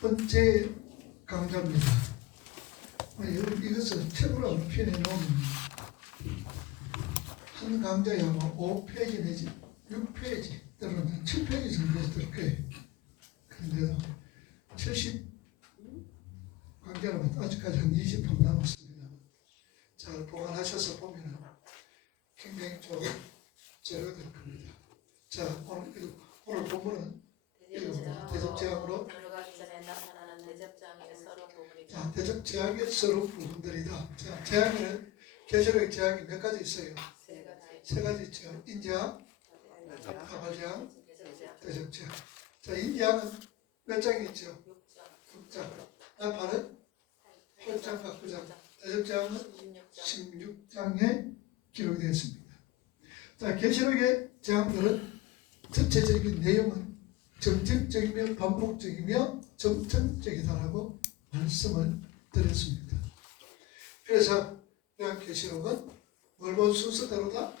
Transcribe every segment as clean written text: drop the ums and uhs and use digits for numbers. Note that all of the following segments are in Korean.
10번째 강좌입니다. 이것을 책으로 편해놓은 한 강좌에 아마 5페이지 내지 6페이지 때로는 7페이지 정도 될 거예요. 그런데도 70 강좌는 아직까지 한 20편 남았습니다. 잘 보관하셔서 보면 굉장히 좋은 재료가 될 겁니다. 자, 오늘 본문은 대접제약으로 자, 대접제약의 서로 부분들이다. 자, 제약에는 계시록의 제약이 몇 가지 있어요? 세 가지 있죠. 인제약, 다발제약, 대접제약. 자, 인제약은 몇 장이 있죠? 6장. 나팔은 8장과 9장. 대접제약은 16장에 기록이 되어 있습니다. 자, 계시록의 제약들은 전체적인 내용은 정책적이며 반복적이며 정통적이다라고 말씀을 드렸습니다. 그래서 요한계시록은 뭘 본 순서대로다?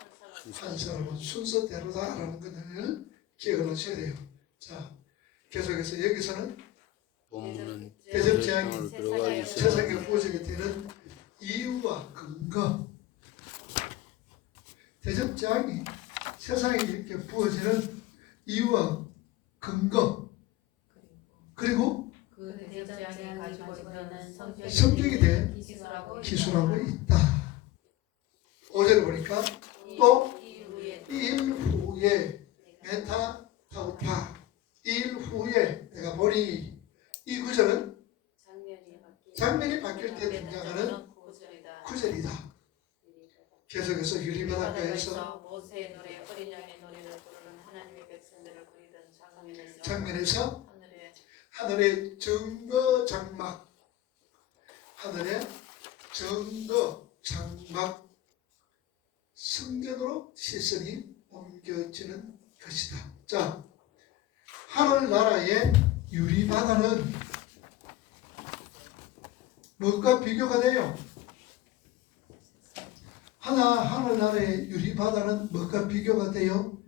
한사를 본 순서대로다라는 것을 기억을 하셔야 돼요. 자, 계속해서 여기서는 대접제약이 세상에 부어지게 되는 이유와 근거, 대접제약이 세상에 이렇게 부어지는 이유와 근거, 그리고 그 대접제약이 가지고 있는 성격에 대해 기술하고 있다. 5절을 보니까 또 일 후에 메타 타우타, 일 후에 내가 보니, 이 구절은 장면이 바뀔 때 등장하는 구절이다. 계속해서 유리바닷가에서 모세의 노래, 어린 양의 노래를 부르는 하나님의 백성들을 그리던 장면에서 하늘의 증거 장막, 하늘의 증거 장막 성전으로 시선이 옮겨지는 것이다. 자, 하늘나라의 유리바다는 무엇과 비교가 돼요? 하늘나라의 유리바다는 무엇과 비교가 돼요?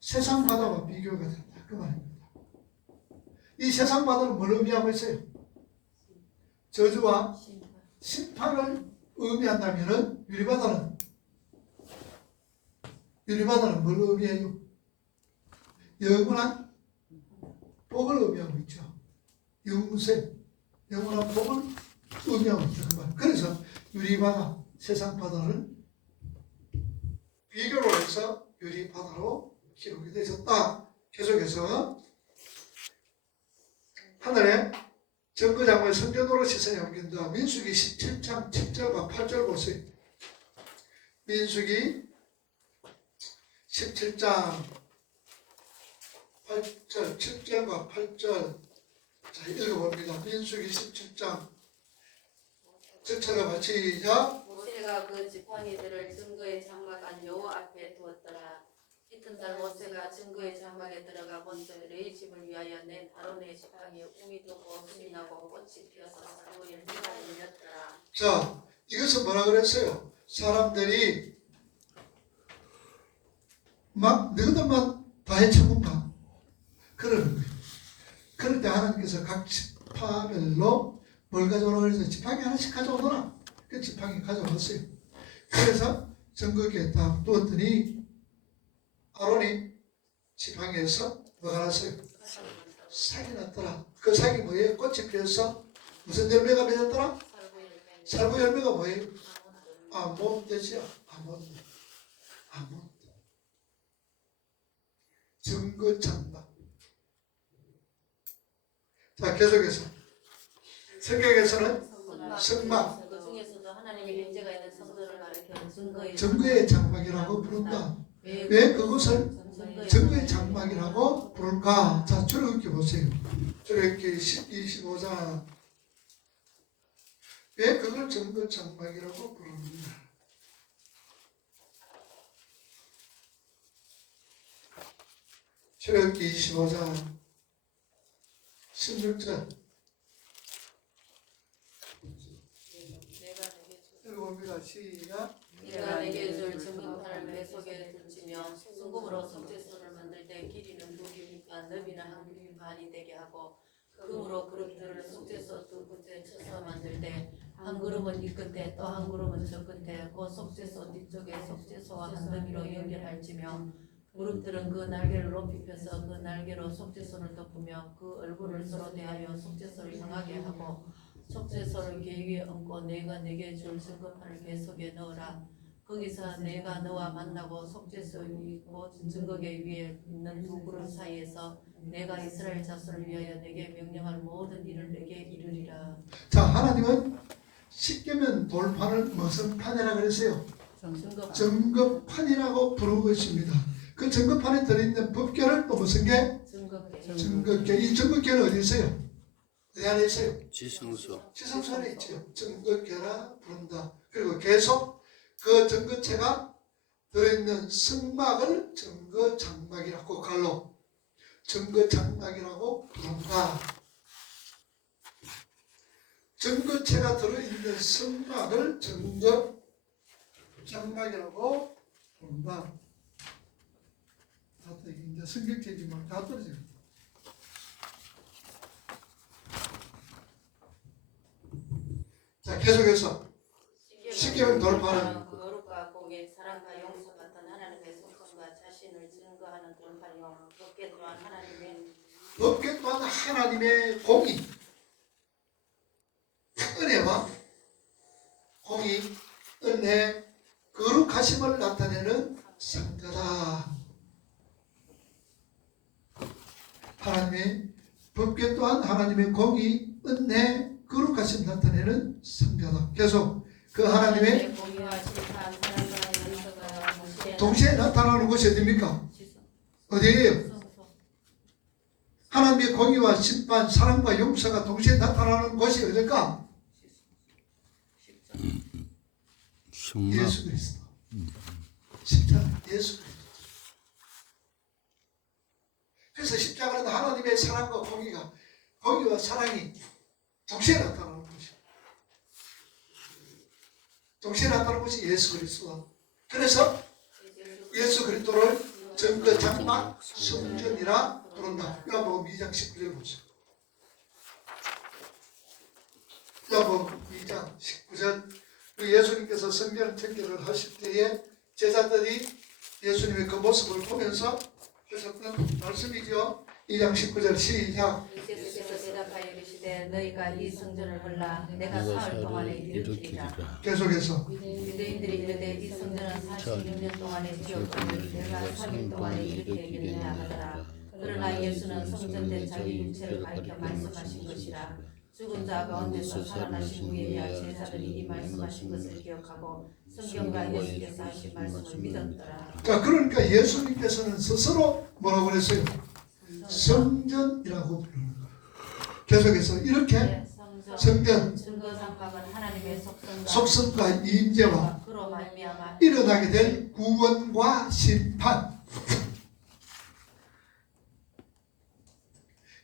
세상 바다와 비교가 된다. 그 말입니다. 이 세상 바다는 뭘 의미하고 있어요? 저주와 심판을 의미한다면 유리바다는 뭘 의미해요? 영원한 복을 의미하고 있죠. 영생, 영원한 복을 의미하고 있죠. 그 말. 그래서 유리바다, 세상 바다를 비교로 해서 유리바다로 기록이 되었다. 계속해서 하늘에 정거장을 성전으로 시선이 옮긴다. 민수기 17장 7절과 8절 보세요. 민수기 17장 8절, 7절과 8절. 자, 읽어봅니다. 민수기 17장. 저처럼 시작. 모세가 그 지팡이들을 증거의 장막 안 여호와 앞에 두었더라. 이튿날 모세가 증거의 장막에 들어가 본즉 레위 집을 위하여 낸 아론의 지팡이에 웅이 두고 숨이 나고 꽃이 피어서 살고 열매가 열렸더라. 자, 이것은 뭐라 그랬어요? 사람들이 막 너희들만 다 해쳐본다 그러는 거예요. 그럴 때 하나님께서 각 지파별로 뭘 가져오라고 그래서 지팡이 하나씩 가져오더라. 그 지팡이 가져왔어요. 그래서 전거기에 딱 두었더니 아론이 지팡이에서 뭐가 났어요? 삭이 났더라. 그 삭이 뭐예요? 꽃이 피어서 무슨 열매가 맺었더라? 살구 열매가 뭐예요? 아몬드죠. 아몬드. 증거장막. 자, 계속해서 성경에서는 성막, 그 중에서도 하나님의 임재가 있는 성전을 가리켜 증거의 장막이라고 부른다. 왜 그것을 증거의 장막이라고 부를까? 자, 출애굽기 보세요. 출애굽기 25장. 왜 그걸 증거 장막이라고 부르는가? 출애굽기 25장 16절 읽어봅니다. 시작. 내가 내게 줄 증거판을 배 속에 들치며 순금으로 성제소를 만들 때 길이는 2규빗 반, 너비는 1규빗 반이 되게 하고 금으로 그릇들을 그룹은 이 끝에 또 한 그룹은 저 끝에 그 속죄소 뒤쪽에 속죄소와 한 더미로 연결할지며 그룹들은 그 날개를 높이 펴서 그 날개로 속죄소를 덮으며 그 얼굴을 서로 대하여 속죄소를 향하게 하고 속죄소를 계 위에 얹고 내가 내게 줄 증거판을 계 속에 넣으라. 거기서 내가 너와 만나고 속죄소 위 곧 증거계 위에 있는 두 그룹 사이에서 내가 이스라엘 자손을 위하여 내게 명령할 모든 일을 내게 이르리라. 자, 하나님은 십계명 돌판을 무슨 판이라고 그랬어요? 증거판. 증거판이라고 부르는 것입니다. 그 증거판에 들어있는 법궤를 또 무슨 계? 증거계. 증거계. 이 증거계는 어디 있어요? 어디 안에 있어요? 지성소. 지성소 안에 있죠. 증거계라 부른다. 그리고 계속 그 증거체가 들어있는 승막을 증거장막이라고 갈로 증거장막이라고 부른다. 증거체가 들어있는 승막을 증거장막이라고 부른다. 이제 성경책이만 다 떨어져요. 자, 계속해서 십계명 돌판은 거룩과 공의 사랑과 용서 같은 하나님의 속성과 자신을 증거하는 돌판이요 법궤 또한 하나님의 법궤 또한 하나님의 공의, 은혜와 공의, 은혜, 거룩하심을 나타내는 상자다. 하나님의 법궤 또한 하나님의 공의, 은혜, 거룩하심 나타내는 상자다. 계속 그 하나님의 공의와 심판, 사랑과 용서가 무시해 동시에 나타나는 것이 어디입니까? 어디예요? 하나님의 공의와 심판, 사랑과 용서가 동시에 나타나는 것이 어딜까? 승막. 예수 그리스도. 십자가 예수 그리스도. 그래서 십자가는 하나님의 사랑과 공의와 사랑이 동시에 나타나는 것이에요. 동시에 나타나는 것이 예수 그리스도. 그래서 예수 그리스도를 증거장막 성전이라 부른다. 요한복음 2장 19절 보세요. 요한복음 2장 19절. 예수님께서 성전 청결을 하실 때에 제자들이 예수님의 그 모습을 보면서 하셨던 말씀이죠. 2장 19절 시작. 예수께서 대답하여 이르시되 너희가 이 성전을 헐라 내가 사흘 동안에 일으키리라. 계속해서 유대인들이 이르되 이 성전은 46년 동안에 지었거늘 내가 3일 동안에 일으키겠느냐 하더라. 그러나 예수는 성전된 자기 육체를 밝혀 말씀하신 것이라. 죽은 자 가운데서 살아나신 후에야 제자들이 이 말씀하신 것을 기억하고 성경과 예수께서 하신 말씀을 믿었더라. 자, 그러니까 예수님께서는 스스로 뭐라고 그랬어요? 성전이라고 부르는 거예요. 계속해서 이렇게 성전 증거장막은 하나님의 속성과 임재와 그로 말미암아 일어나게 될 구원과 심판,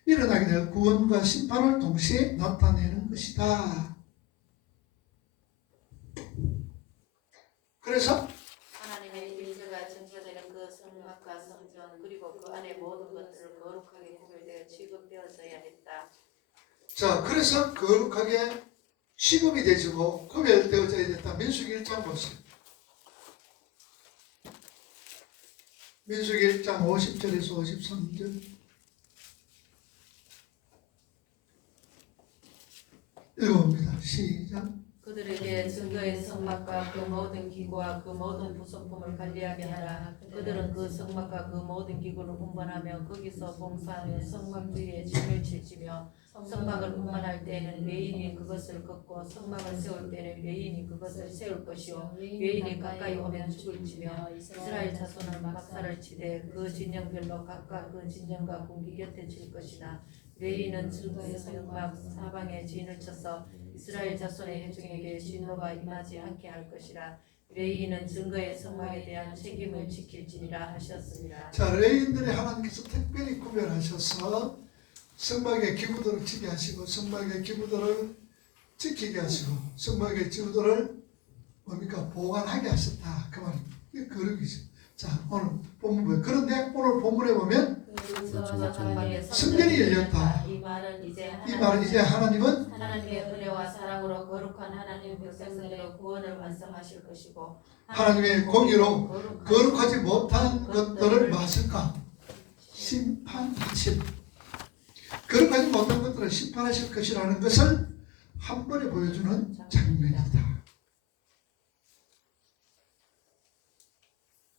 일어나게 될 구원과 심판을 동시에 나타내는 것이다. 그래서 하나님의 일체가 증거되는 그 성막과 성전 그리고 그 안에 모든 것들을 거룩하게 구별되어 취급되어져야 했다. 자, 그래서 거룩하게 취급이 되지고 구별되어져야 됐다. 민수기 1장 보세요. 민수기 1장 50절에서 53절 읽어봅니다. 시작. 그들에게 증거의 성막과 그 모든 기구와 그 모든 부속품을 관리하게 하라. 그들은 그 성막과 그 모든 기구를 운반하며 거기서 봉사하며 성막 위에 짐을 질지며 성막을 운반할 때에는 외인이 그것을 걷고 성막을 세울 때는 외인이 그것을 세울 것이요 외인이 가까이 오면 죽을지며 이스라엘 자손은 막사를 치되 그 진영별로 각각 그 진영과 군기 곁에 칠 것이나 외인은 증거의 성막 사방에 진을 쳐서 이스라엘 자손의 회중에게 진노가 임하지 않게 할 것이라. 레위인은 증거의 성막에 대한 책임을 지킬지니라 하셨습니다. 자, 레위인들이 하나님께서 특별히 구별하셔서 성막의 기구들을 지게 하시고 성막의 기구들을 지키게 하시고 성막의 기구들을 뭡니까? 보관하게 하셨다. 그 말입니다. 이게 거룩이죠. 자, 오늘 본문에 그런데 오늘 본문에 보면 성전이 열렸다. 이 말은 이제 하나님은 하나님의 은혜와 사랑으로 거룩한 하나님의 백성들의 구원을 완성하실 것이고 하나님의 공의로 거룩하지 못한 것들을 마실까? 심판하실. 거룩하지 못한 것들을 심판하실 것이라는 것을 한 번에 보여주는 장면이다.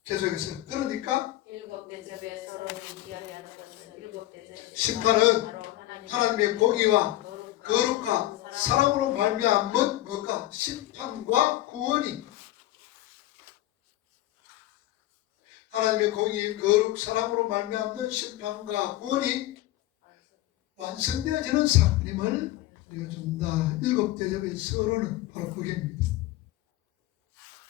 계속해서 그러니까 일곱 대접에 서로를 기하게 하는 것은 일곱 대접 심판은 하나님의 공의와 거룩과 사랑으로 말미암은 뭐가? 심판과 구원이 하나님의 공의, 거룩, 사랑으로 말미암는 심판과 구원이 완성되어지는 사건임을 보여준다. 일곱 대접의 서론은 바로 그게입니다.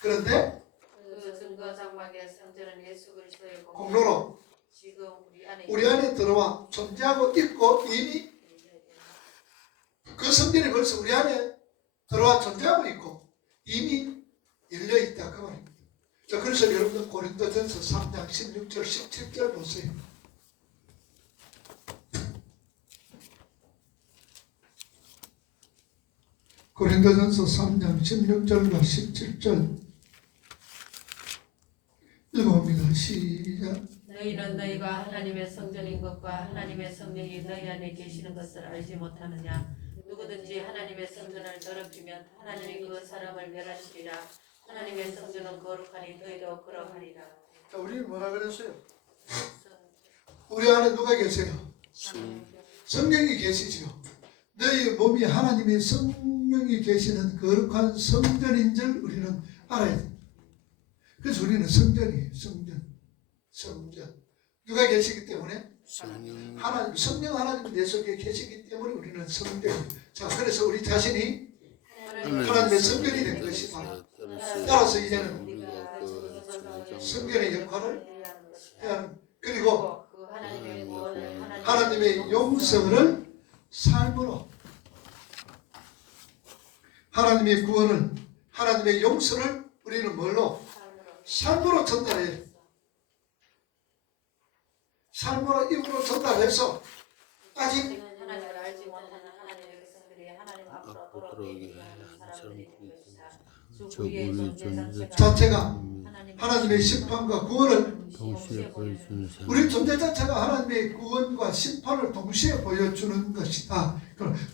그런데 그 증거 장막의 성전은 예수 그리스도의 공로로 지금 우리 안에 들어와 존재하고 있고 이미 그 성전이 벌써 우리 안에 들어와 존재하고 있고 이미 열려 있다 그 말입니다. 자, 그래서 여러분들 고린도전서 3장 16절 17절 보세요. 고린도전서 3장 16절과 17절 읽어봅니다. 시작. 너희는 너희가 하나님의 성전인 것과 하나님의 성령이 너희 안에 계시는 것을 알지 못하느냐. 누구든지 하나님의 성전을 더럽히면 하나님이 그 사람을 멸하시리라. 하나님의 성전은 거룩하니 너희도 그러하리라. 자, 우리 뭐라 그랬어요? 우리 안에 누가 계세요? 성령이 계시죠. 너희 몸이 하나님의 성령이 계시는 거룩한 성전인 줄 우리는 알아야 돼. 그래서 우리는 성전이에요. 성전. 누가 계시기 때문에? 하나님, 성령 하나님 내 속에 계시기 때문에 우리는 성전이에요. 자, 그래서 우리 자신이 하나님의 성전이 된 것이다. 따라서 이제는 성전의 역할을 해야 하는, 그리고 하나님의 용서를 삶으로, 하나님의 구원을, 하나님의 용서를 우리는 뭘로? 삶으로 전달해요. 삶으로 입으로 전달해서 아직 하나님을 알지 못하는 하나님의 백성들이 하나님 앞으로 돌아오게 하는 사람들이 될 것이다. 자체가 하나님의 심판과 구원을 동시에 보여주는 삶. 우리 존재 자체가 하나님의 구원과 심판을 동시에 보여주는 것이다.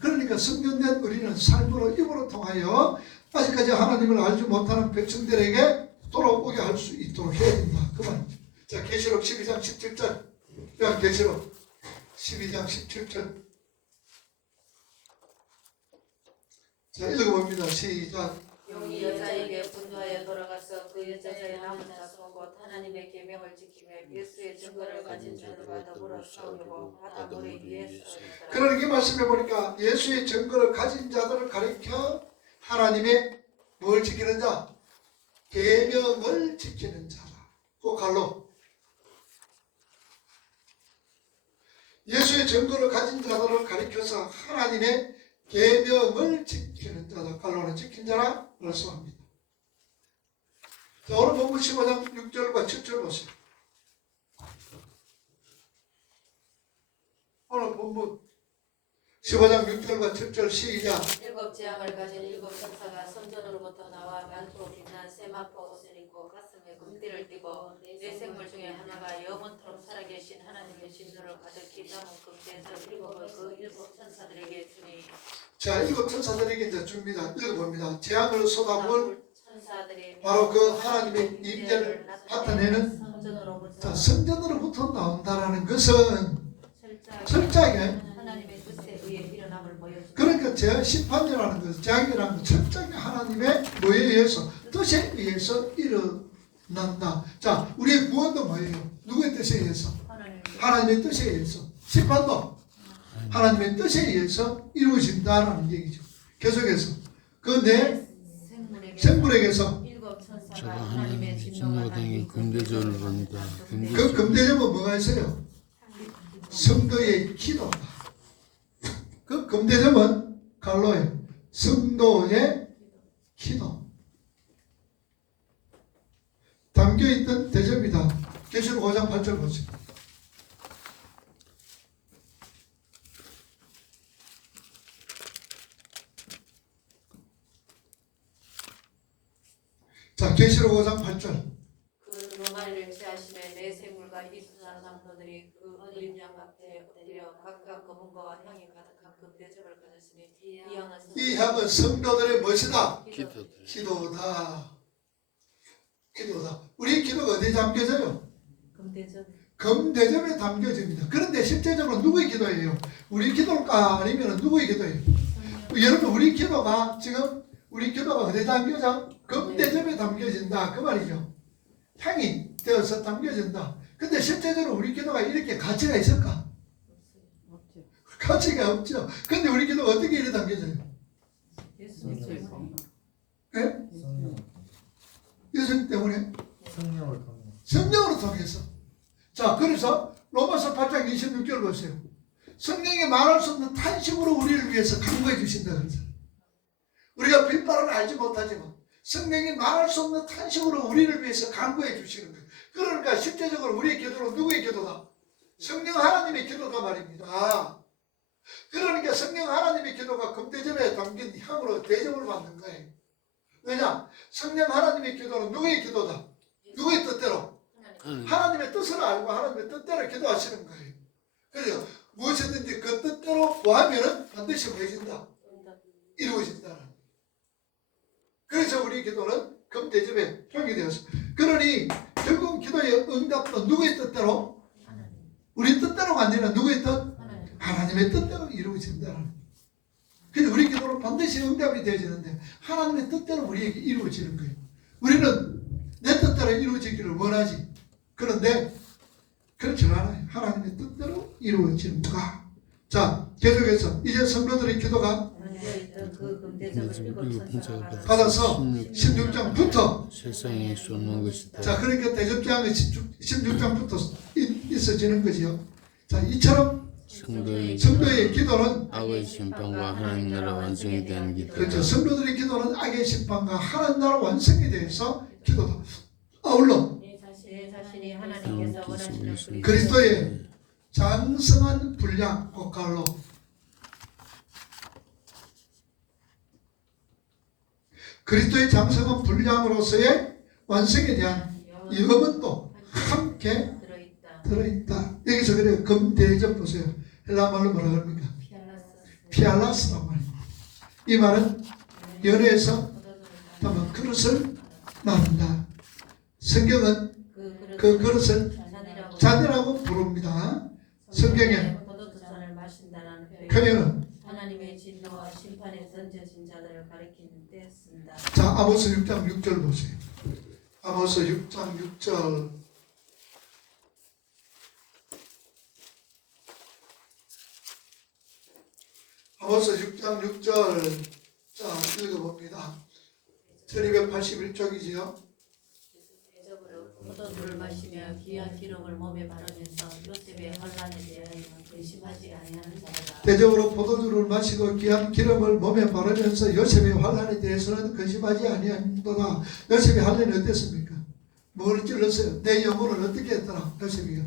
그러니까 성전된 우리는 삶으로 입으로 통하여 아직까지 하나님을 알지 못하는 백성들에게 돌아오게 할 수 있도록 해야 된다. 그 말입니다. 자, 계시록 12장 17절. 계시록 12장 17절. 자, 읽어봅니다. 시작. 용이 여자에게 분노하여 돌아가서 그 여자의 남은 자손 곧 하나님의 계명을 지키며 예수의 증거를 가진 자들과 더불어 싸우려고 바다모래 위에 서였더라. 그러니까 이 말씀해 보니까 예수의 증거를 가진 자들을 가리켜 하나님의 뭘 지키는 자? 계명을 지키는 자라. 그 갈로 예수의 증거를 가진 자들을 가리켜서 하나님의 계명을 지키는 자다. 갈로는 지킨 자라 말씀합니다. 자, 오늘 본문 15장 6절과 7절 보세요. 오늘 본문 15장 6절과 7절 시작. 일곱 재앙을 가진 일곱 천사가 성전으로부터 나와 많고 빛난 세마포 옷을 입고 가슴에 금띠를 띠고 네 생물 중에 하나가 영원토록 살아계신 하나님의 진노를 가득히 담은 금대접 일곱을 그 일곱 천사들에게 주니. 자, 일곱 천사들에게 이제 줍니다. 읽어봅니다. 재앙을 쏟아부을 천사들이 바로 그 하나님의 임재를 나타내는 성전으로부터 성전으로부터 나온다라는 것은 철저하게 하나님의 뜻에 의해 일어남을 보여줍니다. 그러니까 심판이라는 것은 재앙이라는 것은 철저하게 하나님의 뭐에 의해서 뜻에 의해서 일어난다. 자, 우리의 구원도 뭐예요? 누구의 뜻에 의해서? 하나님의 뜻에 의해서. 심판도 하나님의 뜻에 의해서 이루어진다라는 얘기죠. 계속해서 그 내 생물에게서 저가 하나님의 진노가 되는 금대접을 받는다. 그 금대접은 뭐가 있어요? 성도의 기도다. 그 금대접은 갈로예요. 성도의 기도 담겨있던 대접이다. 계시록 5장 8절 보세요. 자, 계시록 5장 8절. 그 노마리를 취하심에 내 생물과 이스라엘 사람들이 그 어린 양 앞에 엎드려 각각 검은 거와 향이 가득한 그 대접을 가졌으니 이 향은 성도들의 무엇이다? 기도들. 기도다. 기도다. 우리 기도가 어디에 담겨져요? 금대접에 담겨집니다. 그런데 실제적으로 누구의 기도예요? 우리 기도일까? 아니면 누구의 기도예요? 여러분, 우리 기도가 지금 우리 기도가 어디에 담겨져? 금대접에 담겨진다. 그 말이죠. 향이 되어서 담겨진다. 근데 실제적으로 우리 기도가 이렇게 가치가 있을까? 가치가 없죠. 근데 우리 기도가 어떻게 이렇게 담겨져요? 예? 예수님 때문에? 성령으로 통해서. 자, 그래서 로마서 8장 26절 보세요. 성령이 말할 수 없는 탄식으로 우리를 위해서 간구해 주신다 그래서. 우리가 빌바로는 알지 못하지만 성령이 말할 수 없는 탄식으로 우리를 위해서 간구해 주시는 거예요. 그러니까 실제적으로 우리의 기도는 누구의 기도다? 성령 하나님의 기도다 말입니다. 그러니까 성령 하나님의 기도가 금대접에 담긴 향으로 대접을 받는 거예요. 왜냐? 성령 하나님의 기도는 누구의 기도다? 누구의 뜻대로? 하나님의 뜻을 알고 하나님의 뜻대로 기도하시는 거예요. 그래서 무엇이든지 그 뜻대로 구하면은 반드시 보여진다. 이루어진다. 그래서 우리 기도는 금대접에 향이 되었어. 그러니 결국 기도의 응답도 누구의 뜻대로? 우리 뜻대로가 아니라 누구의 뜻? 하나님의 뜻대로 이루어진다는. 그래서 우리 기도는 반드시 응답이 되어지는데 하나님의 뜻대로 우리에게 이루어지는 거예요. 우리는 내 뜻대로 이루어지기를 원하지. 그런데 그렇지 않아요. 하나님의 뜻대로 이루어지는가. 자, 계속해서 이제 성도들의 기도가 받아서 16장부터 세상에 쏟는 것이다. 자, 그러니까 대접장은 16장부터 있어지는 거지요. 자, 이처럼 성도의 기도는 악의 심판과 하나님 나라 완성에 대한 기도. 그렇죠. 성도들의 기도는 악의 심판과 하나님 나라 완성에 대해서 기도다. 아울러 그리스도의 장성한 분량 고칼로 그리스도의 장성한 분량으로서의 완성에 대한 이 의문도 함께 들어있다. 여기서 그래요. 금대접 보세요. 헬라 말로 뭐라 그럽니까? 피알라스라고 말입니다. 이 말은 연애에서 담은 그릇을 말한다. 성경은 그 그릇을 잔이라고 부릅니다. 성경에 표현은 하나님의 진노와 심판에 던져진 자들을 가리키는 때 쓴다. 자, 아모스 6장 6절 보세요. 아모스 6장 6절. 아모스 6장 6절. 자, 읽어봅니다. 1281쪽이지요. 대접으로 포도주를 마시며 귀한 기름을 몸에 바르면서 요셉의 환난에 대하여 근심하지 아니하는 자들아. 대접으로 포도주를 마시고 귀한 기름을 몸에 바르면서 요셉의 환난에 대해서는 근심하지 아니한도다. 요셉의 환난이 어땠습니까? 뭘 찔렀어요? 내 영혼을 어떻게 했더라? 요셉이가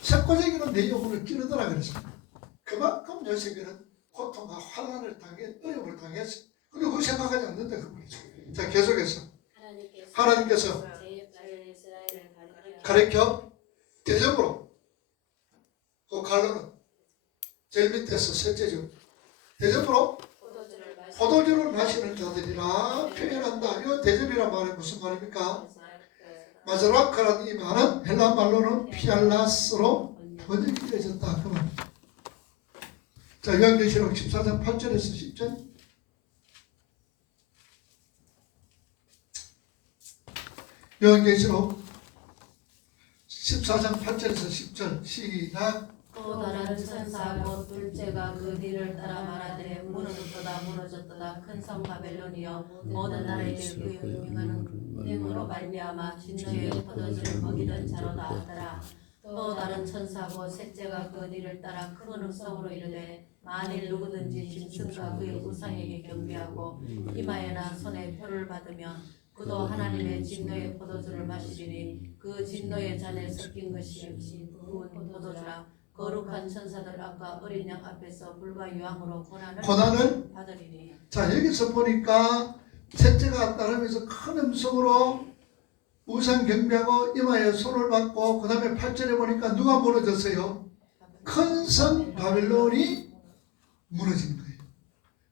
색고쟁이는 내 영혼을 찌르더라 그랬어. 그만큼 요셉이는 고통과 환난을 당해 어려움을 당했어. 근데 그거 생각하지 않는다 그 말이죠. 자, 계속해서 하나님께서 가르쳐 대접으로 그 갈로는 제일 밑에서 셋째죠. 대접으로 포도주를 마시는 자들이라 표현한다. 이 대접이란 말은 무슨 말입니까? 마즈라카라는 이 말은 헬라 말로는 피알라스로 번역이 되어졌다. 그 말. 자, 요한계시록 14장 8절에서 10절. 요한계시록 14장 8절에서 10절 시작. 또 다른 천사 곧 둘째가 그 뒤를 따라 말하되 무너졌도다 무너졌도다 큰 성 바벨론이여 모든 나라에 그 유명한 은행으로 말미암아 진노의 포도주를 먹이던 자로다 하더라. 또 다른 천사 곧 셋째가 그 뒤를 따라 큰 음성으로 이르되 만일 누구든지 짐승과 그의 우상에게 경배하고 이마에나 손에 표를 받으면 그도 하나님의 진노의 포도주를 마시리니 그 진노의 잔에 섞인 것이 없이 부은 포도주라. 거룩한 천사들 앞과 어린 양 앞에서 불과 유황으로 고난을 고난을 받으리니. 자, 여기서 보니까 셋째가 따르면서 큰 음성으로 우상 경배하고 이마에 손을 받고 그 다음에 8절에 보니까 누가 무너졌어요? 큰 성 바벨론이 무너진 거예요.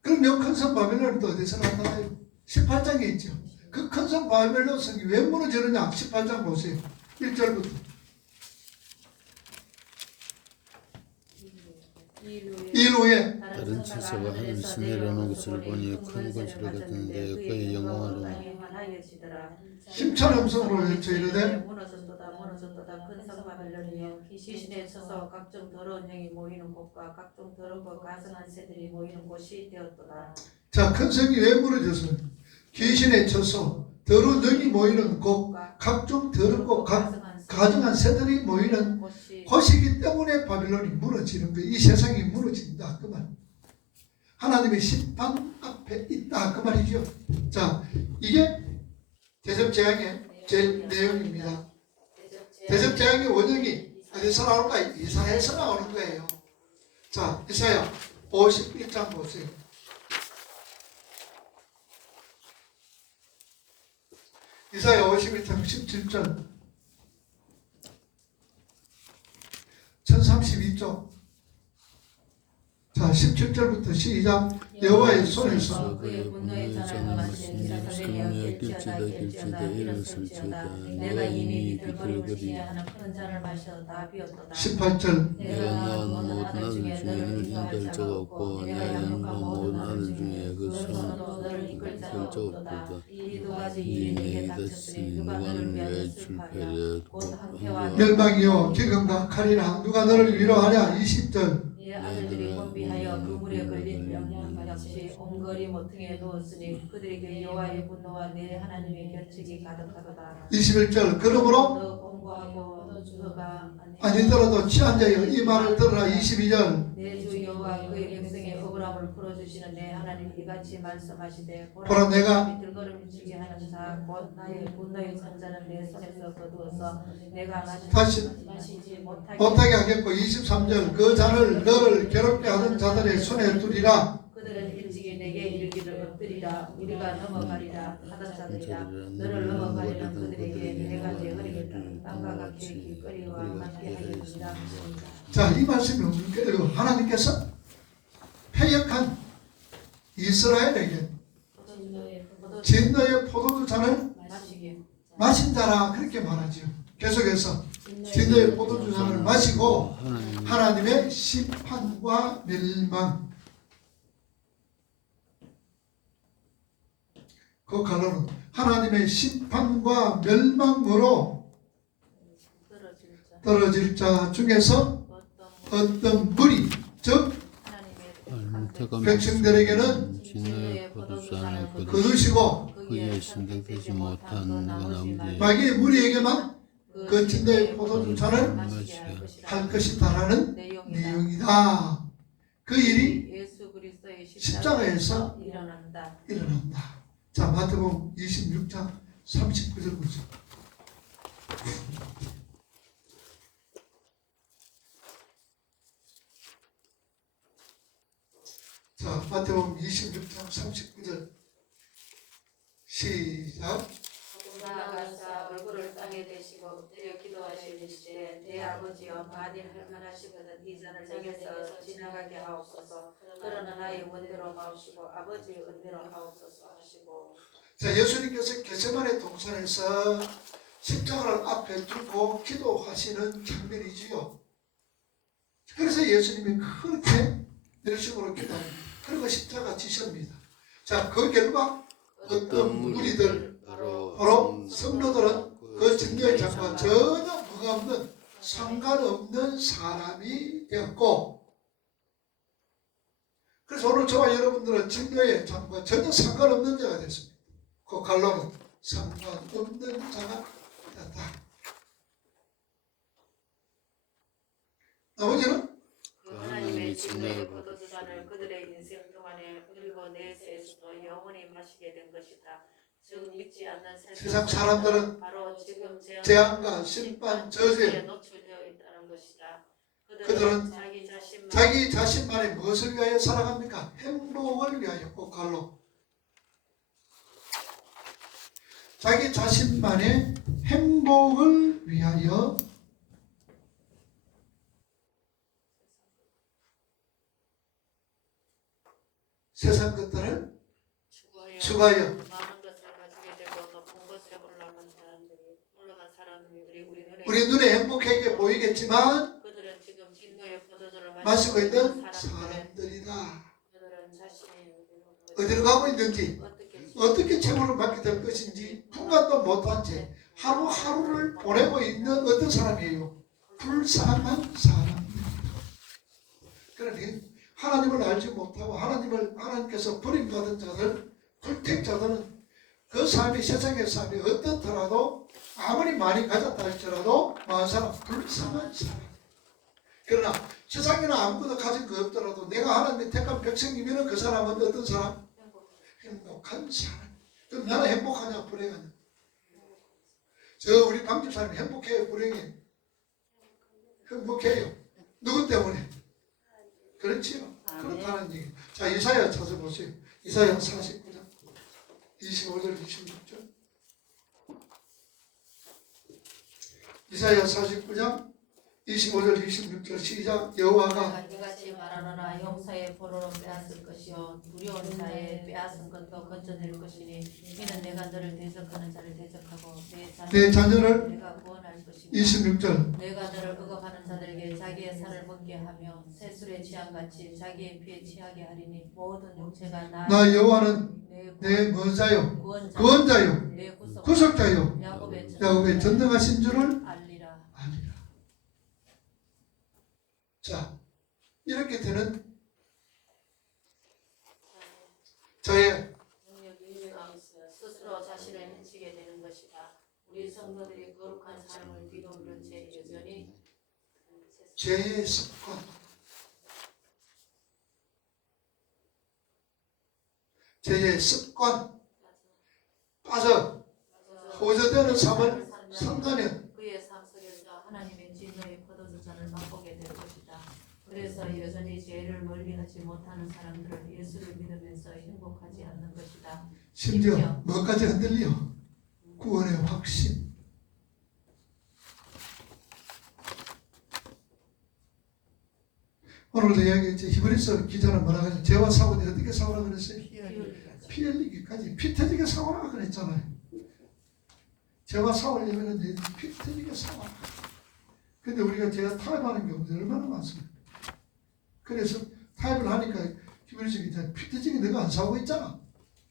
그럼 이 큰 성 바벨론은 또 어디서 나타나요? 18장에 있죠. 그 큰 성 바벨론 성이 왜 무너지느냐? 18장 보세요. 1절부터. 일 후에 다른 천사가 하늘에서 내려오는 것을 보니 큰 권세를 가졌는데 그의 영광으로 힘찬 음성으로 외쳐 이르되 무너졌도다 무너졌도다 큰 성 바벨론이여 귀신에 쳐서 각종 더러운 영이 모이는 곳과 각종 더럽고 가증한 새들이 모이는 곳이 되었도다. 자, 큰 성이 왜 무너졌어요? 귀신에 쳐서 더러운 영이 모이는 곳, 각종 더럽고 가증한 새들이 모이는 곳이기 때문에 바빌론이 무너지는 거예요. 이 세상이 무너진다 그 말. 하나님의 심판 앞에 있다 그 말이죠. 자, 이게 대접재앙의 제 내용입니다. 대접재앙의 원형이 어디서 나올까? 이사야에서 나오는 거예요. 자, 이사야 51장 보세요. 이사야 51장 17절 1032쪽. 자, 17절부터 시작. 여호와의 손에서 그의 분노의 잔을 마시니 성령의 길치다 일었을지어다 내가 이미 비틀거리지 않은 큰 잔을 마셔 다 비었도다. 18절. 내가 낳은 모든 아들 중에 너를 인도할 자가 없고 내가 양육한 모든 아들 중에 그 손으로 너를 이끌 자가 없도다. 이 두 가지 일이 내게 닥쳤으니 누가 너를 위하여 슬퍼하랴 곧 한패와 멸망이요 기근과 칼이라 누가 너를 위로하랴. 20절. 네 아들들이 건비하여 그 물에 걸린 양양같이 옹거리 모퉁이에 누웠으니 그들에게 여호와의 분노와 내 하나님의 견책이 가득하도다. 21절. 그러므로 너 공부하고 너가 아니더라도 취한 자여 이 말을 들으라. 22절. 내 주 여호와 그의 백성의 억울함을 풀어주시는 내 하나님 이같이 말씀하시되 보라 내가 들걸음지게 하는 자 곧 나의 분노의 잔자는 내 손에서 거두어서 내가 마시지 못하게 하겠고 23절. 그 잔을 너를 괴롭게 하던 자들의 손에 두리라. 그들은 일찍이 내게 이르기를 엎드리라 우리가 넘어가리라 하던 자들이라 너를 넘어가리는 그들에게 내가 내 허리를 땅과 같이 길거리와 함께 하리라. 자, 이 말씀이 뭡니까? 하나님께서 패역한 이스라엘에게 진노의 포도주 잔을 마신 자라 그렇게 말하죠. 계속해서 진노의 포도주 잔을 마시고 하나님의 심판과 멸망, 그 칼로는 하나님의 심판과 멸망으로 떨어질 자 중에서 어떤 무리, 즉 백성들에게는 진노의 포도주잔을 거두시고 그의 신득되지 못한 그 마귀의 무리에게만 그 진노의 포도주 잔을 할 것이다라는 내용이다. 그 일이 십자가에서 일어난다. 자, 마태복음 26장 39절 보세요. 자, 마태복음 26장 39절 시작. 나아가사 얼굴을 땅에 대시고 엎드려 기도하시되 내 아버지여 만일 할 만하시거든 이 잔을 내게서 지나가게 하옵소서. 그러나 나의 원대로 하옵시고 아버지의 은혜로 하옵소서 하시고. 자, 예수님께서 겟세마네 동산에서 십자가를 앞에 두고 기도하시는 장면이지요. 그래서 예수님이 그렇게 열심으로 기도합니다. 그리고 십자가 지십니다. 자, 그 결과 어떤 무리들, 바로 성도들은 그 진노의 장과 전혀 무관없는 상관없는 사람이 되었고, 그래서 오늘 저와 여러분들은 진노의 장과 전혀 상관없는 자가 됐습니다. 그 갈로는 상관없는 자가 되었다. 나머지는 하나님의 진노의 포도주잔을 그들의 인생 동안에 그리고 내세에서도 영원히 마시게 된 것이다. 즉 믿지 않는 세상 사람들은 바로 지금 재앙과 심판, 저주에 노출되어 있다는 것이다. 그들은 자기 자기 자신만의 무엇을 위하여 살아갑니까? 행복을 위하여. 꼭 갈로 자기 자신만의 행복을 위하여 세상 것들을 추구하여 많은 것을 가지게 되고 높은 곳에 올라간 사람들이 우리 눈에 행복하게 보이겠지만 그들은 지금 진노의 포도주를 마시고 있는 사람들은 사람들이다. 그들은 자신이 어디로 가고 있는지, 어떻게 어떻게 채무를 받게 될 것인지 분간도 못한 채 하루하루를 보내고 있는 어떤 사람이에요? 불쌍한 사람입니다. 그러니 하나님을 알지 못하고 하나님께서 버림받은 자들, 불택자들은 그 삶이 세상의 삶이 어떻더라도 아무리 많이 가졌다 할지라도 많은 사람, 불쌍한 사람. 그러나 세상에는 아무것도 가진 거 없더라도 내가 하나님의 택한 백성이면 그 사람은 어떤 사람? 행복한 사람. 그럼 나는 행복하냐 불행하냐? 저 우리 방집사님 행복해요 불행해요? 행복해요. 누구 때문에? 그렇지요. 그렇다는 얘기. 자, 이사야 찾아보세요. 이사야 49장 25절 26절. 이사야 49장 25절 26절 시작. 여호와가 이같이 말하노라. 용사의 포로로 빼앗을 것이요 두려운 자의 빼앗은 것도 건져낼 것이니 이는 내가 너를 대적하는 자를 대적하고 내 자녀를 내가 구원할 것이며 26절 내가 너를 억압하는 자들에게 자기의 살을 먹게 하며 새술에 취함같이 자기의 피에 취하게 하리니 모든 육체가 나 여호와는 내 뭐자요? 구원자요 내 구속자요 야곱의 전능하신 줄을 알리라. 아니라. 자, 이렇게 되는 저의 스스로 자신을 해치게 되는 것이다. 우리 성도들이 거룩한 삶을 뒤덮는 채 여전히 죄의 습관, 죄의 습관 빠져 호전되는 삶을 산다면 그의 삶 속에서 하나님의 진노의 포도주잔을 맛보게 될 것이다. 그래서 여전히 죄를 멀리하지 못하는 사람들은 예수를 믿으면서 행복하지 않는 것이다. 심지어 뭐까지 흔들려? 구원의 확신. 오늘도 이야기했지. 히브리서 기자는 뭐라고 하지? 죄와 사고는 어떻게 사고라 그랬어요? 피 흘리기까지 피 터지게 사고라 그랬잖아요. 죄와 싸우려면 피 터지게 싸워라. 근데 우리가 죄가 타협하는 경우도 얼마나 많습니까? 그래서 타협을 하니까 히브리서 기자 피 터지게 너가 안 싸우고 있잖아.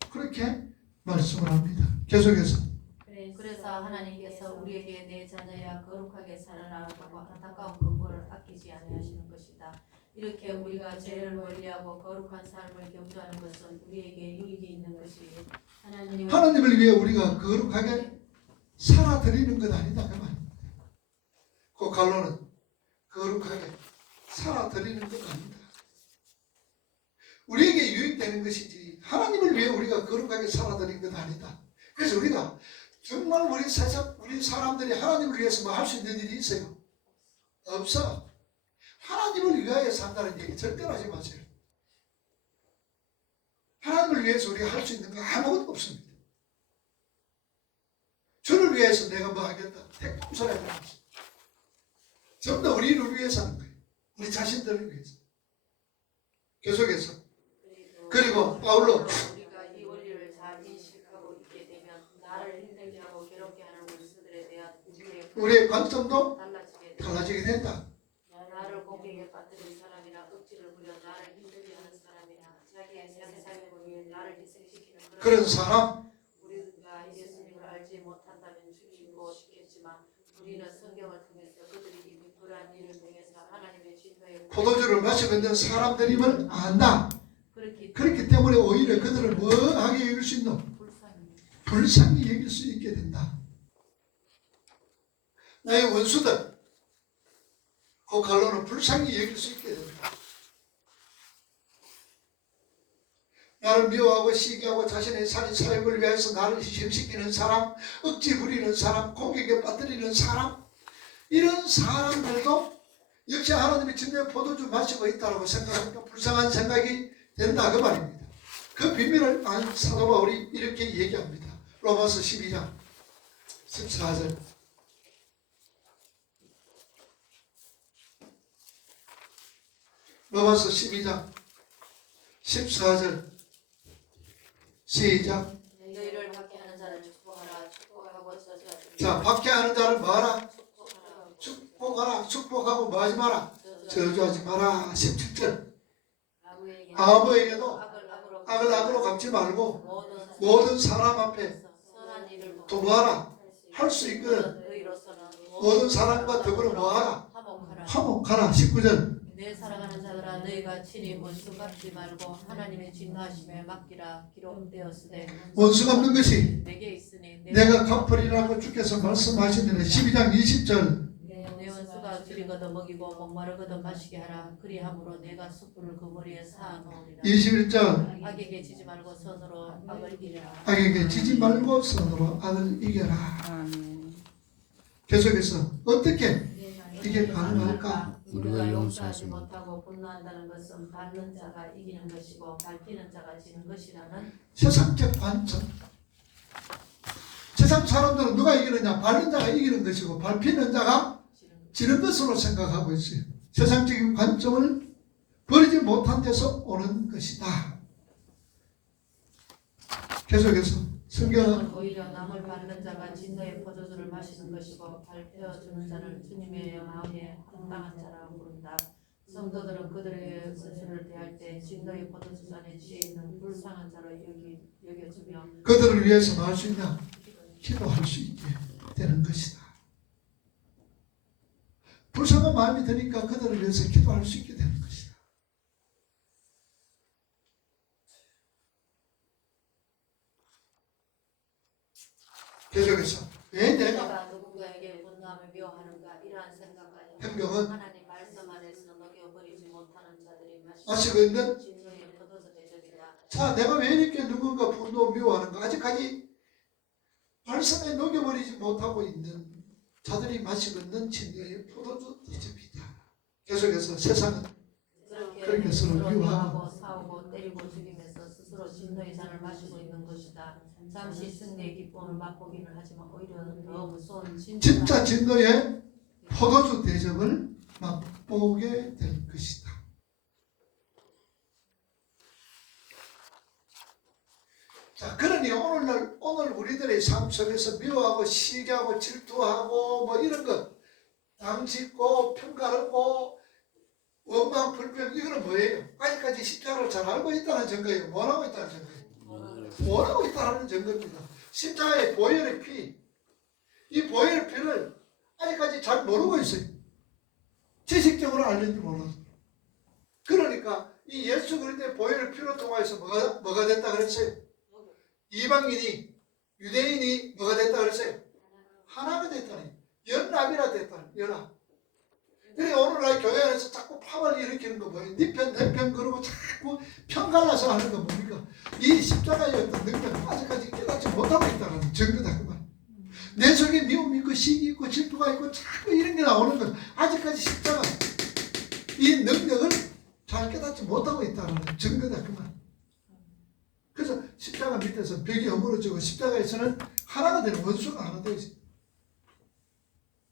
그렇게 말씀을 합니다. 계속해서 그래서 하나님께서 우리에게 내 자녀야 거룩하게 살아라 하고 안타까운 근거를 아끼지 아니하시는 것이다. 이렇게 우리가 죄를 멀리하고 거룩한 삶을 경주하는 것은 우리에게 유익이 있는 것이 하나님을 위해 우리가 거룩하게 살아드리는 것 아니다 그 말입니다. 그 갈로는 거룩하게 살아드리는 것 아니다. 우리에게 유익되는 것이지 하나님을 위해 우리가 거룩하게 살아드리는 것 아니다. 그래서 우리가 정말 우리 사람들이 하나님을 위해서 뭐 할 수 있는 일이 있어요? 없어. 하나님을 위하여 산다는 얘기 절대로 하지 마세요. 하나님을 위해서 우리가 할 수 있는 거 아무것도 없습니다. 주를 위해서 내가 뭐 하겠다. 택통설에 들어갔어. 전부 다 우리를 위해서 하는 거예요. 우리 자신들을 위해서. 계속해서. 그리고 바울로 우리가 이 원리를 잘 인식하고 있게 되면 나를 힘들게 하고 괴롭게 하는 원수들에 대한 우리의 관점도 달라지게 달라지게 된다. 나를 공격에 빠뜨린 사람이나 억지를 부려 나를 힘들게 하는 사람이나 자기의 세상의 권위에 나를 희생시키는 그런 사람 우리가 예수님을 알지 못한다면 죽이고 싶겠지만 우리는 성경을 통해서 그들이 이미 그러한 일을 통해서 하나님의 진노에 포도주를 마시고 있는 사람들임을 안다. 그렇기 때문에 오히려 그들을 뭐하게 여길 수 있노? 불쌍히 여길 수 있게 된다. 나의 원수들 그 갈로는 불쌍히 여길 수 있게 된다. 나를 미워하고 시기하고 자신의 살인 사역을 위해서 나를 희생시키는 사람, 억지 부리는 사람, 공격에 빠뜨리는 사람, 이런 사람들도 역시 하나님의 진노의 포도주 마시고 있다고 생각하니까 불쌍한 생각이 된다 그 말입니다. 그 비밀을 사도 바울이 이렇게 얘기합니다. 로마서 12장 14절. 로마서 12장 14절 시작. 너희를 박해하는 자를 축복하라. 축복하고 저주하지 자, 박해하는 자를 뭐하라? 축복하라. 축복하라. 축복하고 뭐 하지 마라? 저주하지 마라. 17절. 아무에게 아무에게도 악을 악을 악으로 갚지 말고 모든 모든 사람 앞에 선한 일을 도모하라. 할 수 있거든. 너희로서는 모든 사람과 더불어 뭐하라? 화목하라. 화목하라. 19절. 내 사랑하는 자들아 너희가 친히 원수 갚지 말고 하나님의 진노하심에 맡기라. 기록되었으되 원수 갚는 것이 내게 있으니 내가 갚으리라고 주께서 말씀하시는데 12장 20절. 내 원수가 줄이거든 먹이고 목마르거든 마시게 하라. 그리함으로 내가 숯불을 그 머리에 쌓아 놓으리라. 21절. 악에게 지지 말고 선으로 악을 이기라. 악에게 지지 말고 선으로 악을 이겨라. 계속해서 어떻게 이게 가능할까? 우리가 용서하지 못하고 분노한다는 것은 밟는 자가 이기는 것이고 밟히는 자가 지는 것이라는 세상적 관점. 세상 사람들은 누가 이기느냐? 밟는 자가 이기는 것이고 밟히는 자가 지는 것으로 생각하고 있어요. 세상적인 관점을 버리지 못한 데서 오는 것이다. 계속해서 성경은 오히려 남을 밟는 자가 진노의 포도주를 마시는 것이고 밟혀주는 자를 주님의 마음에 합당한 자라고 부른다. 성도들은 그들의 원수를 대할 때 진노의 포도주잔에 취해 있는 불쌍한 자로 여겨주며 그들을 위해서 뭐 할 수 있냐? 기도할 수 있게 되는 것이다. 불쌍한 마음이 드니까 그들을 위해서 기도할 수 있게 되는 것이다. 계속해서 왜 내가 누군가에게 분노하며 미워하는가 이러한 생각까지 성경은 하나님 말씀 안에서 녹여버리지 못하는 자들이 마시고 있는 진노의 포도주 대접이다. 자, 내가 왜 이렇게 누군가 분노 미워하는가? 아직까지 말씀에 녹여버리지 못하고 있는 자들이 마시고 있는 진노의 포도주 대접이다. 계속해서 세상은 그렇게 서로 미워하고 싸우고 때리고 죽이면서 스스로 진노의 잔을 마시고 있는 것이다. 잠시 승리의 기쁨을 맛보기는 하지만 오히려 더 무서운 진짜 진노의 포도주 대접을 맛보게 될 것이다. 자, 그러니 오늘 우리들의 삶 속에서 미워하고 시기하고 질투하고 뭐 이런 것, 당짓고 평가하고 원망 불평 이거는 뭐예요? 아직까지 십자가를 잘 알고 있다는 증거예요. 원하고 있다는 증거예요. 원하고 있다는 증거입니다. 십자가의 보혈의 피, 이 보혈의 피를 아직까지 잘 모르고 있어요. 지식적으로 알는지 몰라요. 그러니까 이 예수 그리스도의 보혈의 피로 통하여서 뭐가 됐다 그랬어요? 이방인이 유대인이 뭐가 됐다 그랬어요? 하나가 됐다니. 연합이라 됐다니. 연합. 그러니까 오늘날 교회 안에서 자꾸 파벌 일으키는 거 뭐예요? 네 편, 내 편 그러고 자꾸 편갈라서 하는 거 뭡니까? 이 십자가의 어떤 능력을 아직까지 깨닫지 못하고 있다는 증거다 그 말. 내 속에 미움이 있고 시기 있고 질투가 있고 자꾸 이런 게 나오는 건 아직까지 십자가 이 능력을 잘 깨닫지 못하고 있다는 증거다 그 말. 그래서 십자가 밑에서 벽이 허물어지고 십자가에서는 하나가 되는 원수가 하나 되어 있어요.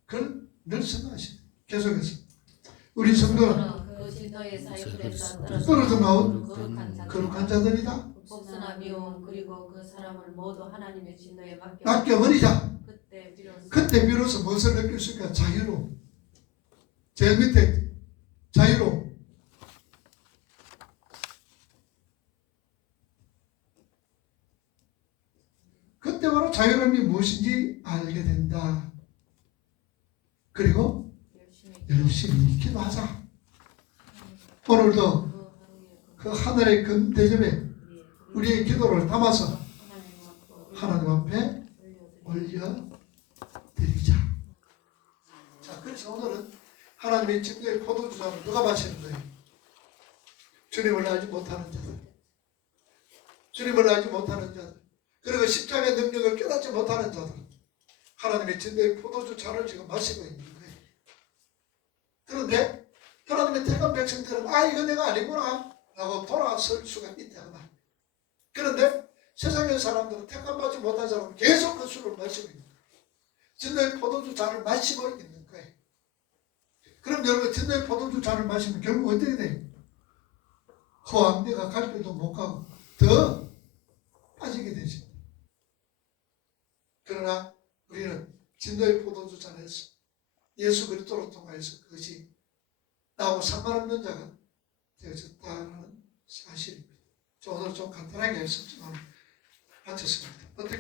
그걸 늘 생각하시죠. 계속해서 우리 성도는 떨어져 나온 거룩한 자들이다. 복수나 미움 그리고 그 사람을 모두 하나님의 진노에 맡겨버리자. 그때 그때 비로소 무엇을 느낄 수 있을까? 자유로. 제일 밑에 자유로. 그때 바로 자유로움이 무엇인지 알게 된다. 그리고 열심히 기도하자. 오늘도 그 하늘의 금 대접에 우리의 기도를 담아서 하나님 앞에 올려드리자. 자, 그래서 오늘은 하나님의 진노의 포도주잔을 누가 마시는 거예요? 주님을 알지 못하는 자들. 주님을 알지 못하는 자들. 그리고 십자가의 능력을 깨닫지 못하는 자들. 하나님의 진노의 포도주잔을 지금 마시고 있는 거예요. 그런데 하나님의 택한 백성들은 이거 내가 아니구나 라고 돌아설 수가 있다. 그런데 세상의 사람들은 택함받지 못한 사람은 계속 그 술을 마시고 있는 거예요. 진노의 포도주 잔을 마시고 있는 거예요. 그럼 여러분 진노의 포도주 잔을 마시면 결국 어떻게 돼요? 호황대가 갈 길도 못 가고 더 빠지게 되죠. 그러나 우리는 진노의 포도주 잔에서 예수 그리스도를 통하여서 그것이 나하고 상관없는 자가 되어졌다는 사실입니다. 오늘 좀 간단하게 말씀을 마쳤습니다. 어떻게